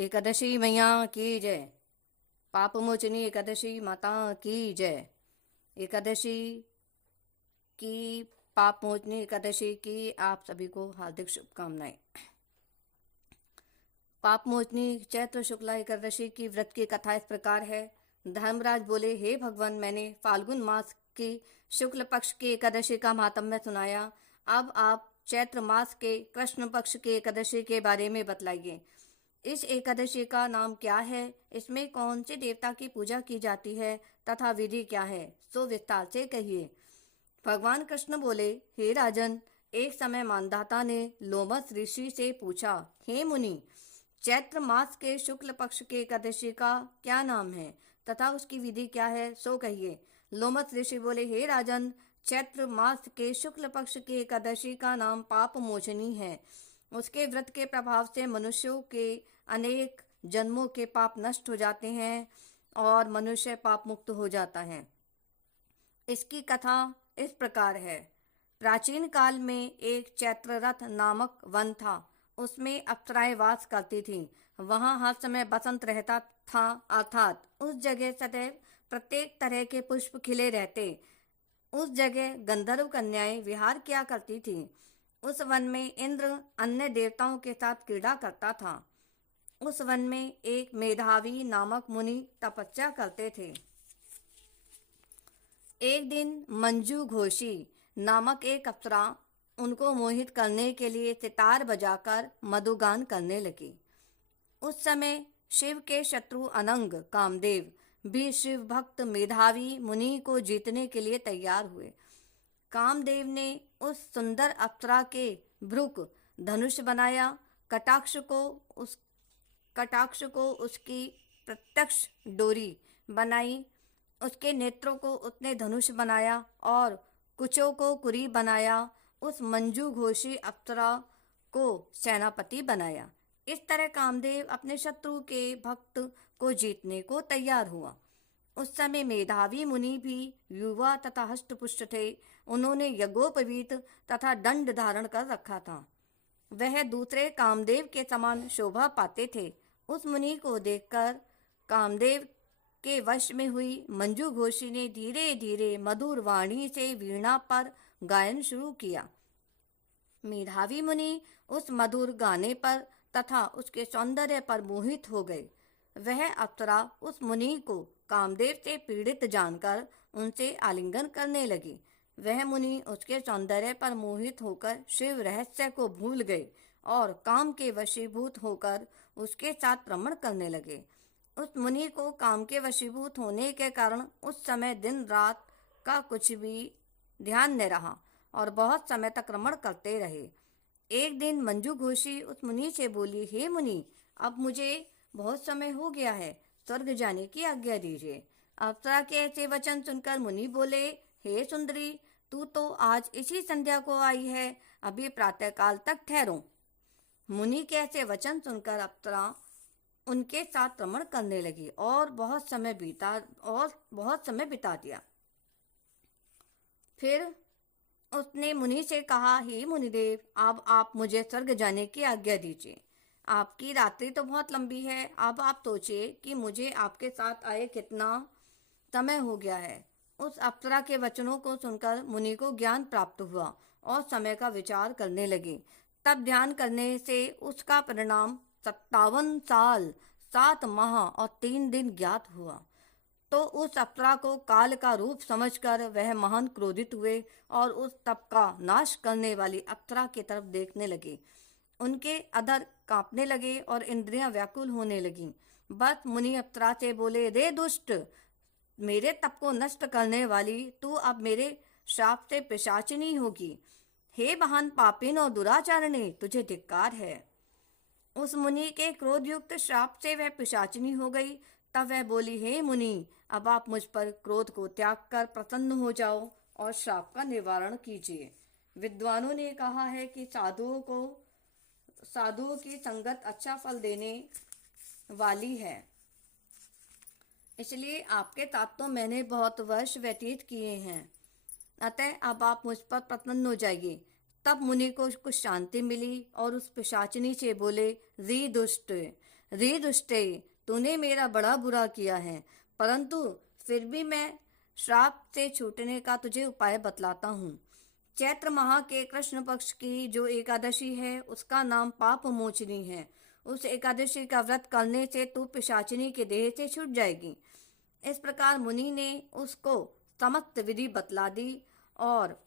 एकादशी मैया की जय। पाप मोचनी एकादशी माता की जय। एकादशी की पाप मोचनी एकादशी की आप सभी को हार्दिक शुभकामनाएं। पाप मोचनी चैत्र शुक्ला एकादशी की व्रत की कथा इस प्रकार है। धर्मराज बोले, हे भगवान, मैंने फाल्गुन मास की शुक्ल पक्ष की एकादशी का महात्म्य सुनाया। अब आप चैत्र मास के कृष्ण पक्ष की एकादशी के बारे में बतलाइए। इस एकादशी का नाम क्या है, इसमें कौन से देवता की पूजा की जाती है तथा विधि क्या है, सो विस्तार से कहिए। भगवान कृष्ण बोले, हे राजन, एक समय मानधाता ने लोमस ऋषि से पूछा, हे मुनि, चैत्र मास के शुक्ल पक्ष के एकादशी का क्या नाम है तथा उसकी विधि क्या है, सो कहिए। लोमस ऋषि बोले, हे राजन, चैत्र मास के शुक्ल पक्ष की एकादशी का नाम पाप मोचनी है। उसके व्रत के प्रभाव से मनुष्यों के अनेक जन्मों के पाप नष्ट हो जाते हैं और मनुष्य पाप मुक्त हो जाता है। इसकी कथा इस प्रकार है। प्राचीन काल में एक चैत्ररथ नामक वन था। उसमें अप्सराएं वास करती थीं। वहां हर समय बसंत रहता था, अर्थात उस जगह सदैव प्रत्येक तरह के पुष्प खिले रहते। उस जगह गंधर्व कन्याएं विहार किया करती थीं। उस वन में इंद्र अन्य देवताओं के साथ क्रीड़ा करता था। उस वन में एक मेधावी नामक मुनि तपस्या करते थे। एक दिन मंजू घोषी नामक एक अप्सरा उनको मोहित करने के लिए सितार बजाकर मधुगान करने लगी। उस समय शिव के शत्रु अनंग कामदेव भी शिव भक्त मेधावी मुनि को जीतने के लिए तैयार हुए। कामदेव ने उस सुंदर अप्सरा के भ्रुक धनुष बनाया, कटाक्ष को उसकी प्रत्यक्ष डोरी बनाई, उसके नेत्रों को उसने धनुष बनाया और कुचों को कुरी बनाया। उस मंजू घोषी अप्सरा को सेनापति बनाया। इस तरह कामदेव अपने शत्रु के भक्त को जीतने को तैयार हुआ। उस समय मेधावी मुनि भी युवा तथा हष्टपुष्ट थे। उन्होंने यज्ञोपवीत तथा दंड धारण कर रखा था। वह दूसरे कामदेव के समान शोभा पाते थे। उस मुनि को देखकर कामदेव के वश में हुई मंजू घोषी ने धीरे धीरे मधुर वाणी से वीणा पर गायन शुरू किया। मेधावी मुनि उस मधुर गाने पर तथा उसके सौंदर्य पर मोहित हो गए। वह अप्सरा उस मुनि को कामदेव से पीड़ित जानकर उनसे आलिंगन करने लगी। वह मुनि उसके सौंदर्य पर मोहित होकर शिव रहस्य को भूल गए और काम के वशीभूत होकर उसके साथ रमण करने लगे। उस मुनि को काम के वशीभूत होने के कारण उस समय दिन रात का कुछ भी ध्यान न रहा और बहुत समय तक रमण करते रहे। एक दिन मंजू घोषी उस मुनि से बोली, हे मुनि, अब मुझे बहुत समय हो गया है, स्वर्ग जाने की आज्ञा दीजिए। अप्सरा के ऐसे वचन सुनकर मुनि बोले, हे सुंदरी, तू तो आज इसी संध्या को आई है, अभी प्रातःकाल तक ठहरो। मुनि के ऐसे वचन सुनकर अप्सरा उनके साथ रमण करने लगी और बहुत समय बिता दिया। फिर उसने मुनि से कहा, हे मुनिदेव, अब आप मुझे स्वर्ग जाने की आज्ञा दीजिए। आपकी रात्रि तो बहुत लंबी है। अब आप सोचिए कि मुझे आपके साथ आए कितना समय हो गया है। उस अप्सरा के वचनों को सुनकर मुनि को ज्ञान प्राप्त हुआ और समय का विचार करने लगे। तब ध्यान करने से उसका परिणाम 57 साल 7 माह और 3 दिन ज्ञात हुआ। तो उस अप्सरा को काल का रूप समझकर वह महान क्रोधित हुए और उस तप का नाश करने वाली अप्सरा की तरफ देखने लगे। उनके अधर कांपने लगे और इंद्रियां व्याकुल होने लगीं। बस मुनि अप्सरा से बोले, रे दुष्ट, मेरे तप को नष्ट करने वाली, तू अब मेरे श्राप से पिशाचिनी होगी। हे महान पापिन और दुराचारणी, तुझे धिक्कार है। उस मुनि के क्रोधयुक्त श्राप से वह पिशाचिनी हो गई। तब वह बोली, हे मुनि, अब आप मुझ पर क्रोध को त्याग कर प्रसन्न हो जाओ और श्राप का निवारण कीजिए। विद्वानों ने कहा है कि साधुओं की संगत अच्छा फल देने वाली है, इसलिए आपके साथ तो मैंने बहुत वर्ष व्यतीत किए हैं, अतः अब आप मुझ पर प्रसन्न हो जाइए। तब मुनि को कुछ शांति मिली और उस पिशाचिनी से बोले, री दुष्ट, रे दुष्टे, तूने मेरा बड़ा बुरा किया है, परंतु फिर भी मैं श्राप से छूटने का तुझे उपाय बतलाता हूँ। चैत्र माह के कृष्ण पक्ष की जो एकादशी है उसका नाम पाप मोचनी है। उस एकादशी का व्रत करने से तू पिशाचिनी के देह से छूट जाएगी। इस प्रकार मुनि ने उसको समस्त विधि बतला दी और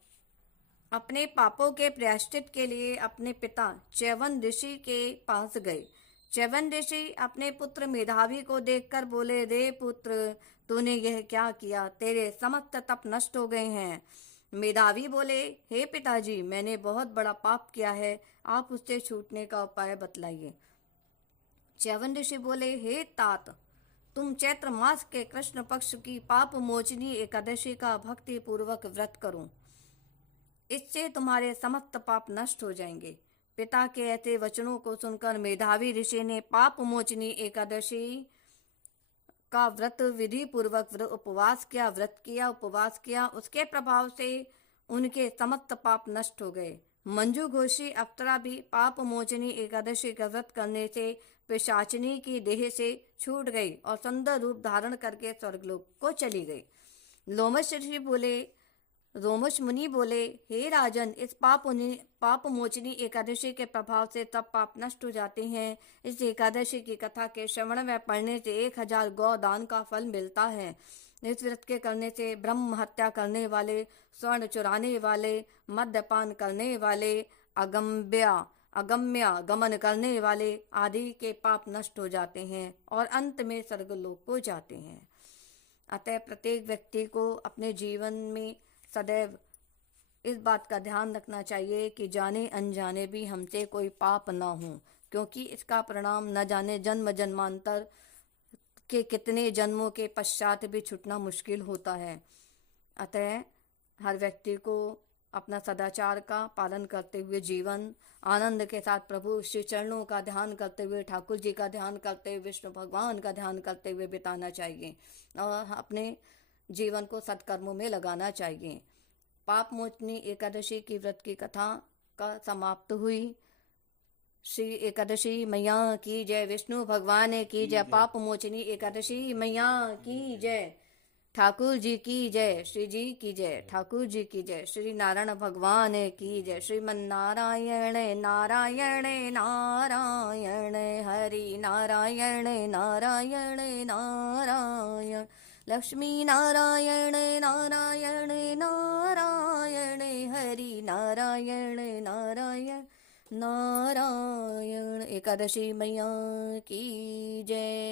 अपने पापों के प्रायश्चित के लिए अपने पिता च्यवन ऋषि के पास गए। च्यवन ऋषि अपने पुत्र मेधावी को देखकर बोले, रे पुत्र, तूने यह क्या किया? तेरे समस्त तप नष्ट हो गए हैं। मेधावी बोले, हे पिताजी, मैंने बहुत बड़ा पाप किया है, आप उससे छूटने का उपाय बतलाइए। च्यवन ऋषि बोले, हे तात, तुम चैत्र मास के कृष्ण पक्ष की पाप मोचनी एकादशी का भक्ति पूर्वक व्रत करो, इससे तुम्हारे समस्त पाप नष्ट हो जाएंगे। पिता के ऐसे वचनों को सुनकर मेधावी ऋषि ने पाप मोचनी एकादशी का व्रत विधि पूर्वक उपवास किया, उपवास किया। उसके प्रभाव से उनके समस्त पाप नष्ट हो गए। मंजू घोषी अप्सरा भी पाप मोचनी एकादशी का व्रत करने से पिशाचिनी की देह से छूट गई और सुंदर रूप धारण करके स्वर्गलोक को चली गई। रोमश मुनि बोले, हे राजन, इस पाप मोचनी एकादशी के प्रभाव से तब पाप नष्ट हो जाते हैं। इस एकादशी की कथा के श्रवण व पढ़ने से 1000 गौ दान का फल मिलता है। इस व्रत के करने से ब्रह्म हत्या करने वाले, स्वर्ण चुराने वाले, मद्यपान करने वाले, अगम्य गमन करने वाले आदि के पाप नष्ट हो जाते हैं और अंत में स्वर्गलोक को जाते हैं। अतः प्रत्येक व्यक्ति को अपने जीवन में सदैव इस बात का ध्यान रखना चाहिए कि जाने अनजाने भी हमसे कोई पाप ना हो, क्योंकि इसका परिणाम न जाने जन्म जन्मांतर के कितने जन्मों के पश्चात भी छूटना मुश्किल होता है। अतः हर व्यक्ति को अपना सदाचार का पालन करते हुए जीवन आनंद के साथ प्रभु श्री चरणों का ध्यान करते हुए, ठाकुर जी का ध्यान करते हुए, विष्णु भगवान का ध्यान करते हुए बिताना चाहिए और अपने जीवन को सत्कर्मों में लगाना चाहिए। पाप मोचनी एकादशी की व्रत की कथा का समाप्त हुई। श्री एकादशी मैया की जय, विष्णु भगवान की जय, पाप मोचनी एकादशी मैया की जय, ठाकुर जी की जय, श्री जी की जय, ठाकुर जी की जय, श्री नारायण भगवान की जय। श्रीमन नारायण नारायण नारायण, हरि नारायण नारायण नारायण, लक्ष्मी नारायण नारायण नारायण, हरि नारायण नारायण नारायण। एकादशी मैया की जय।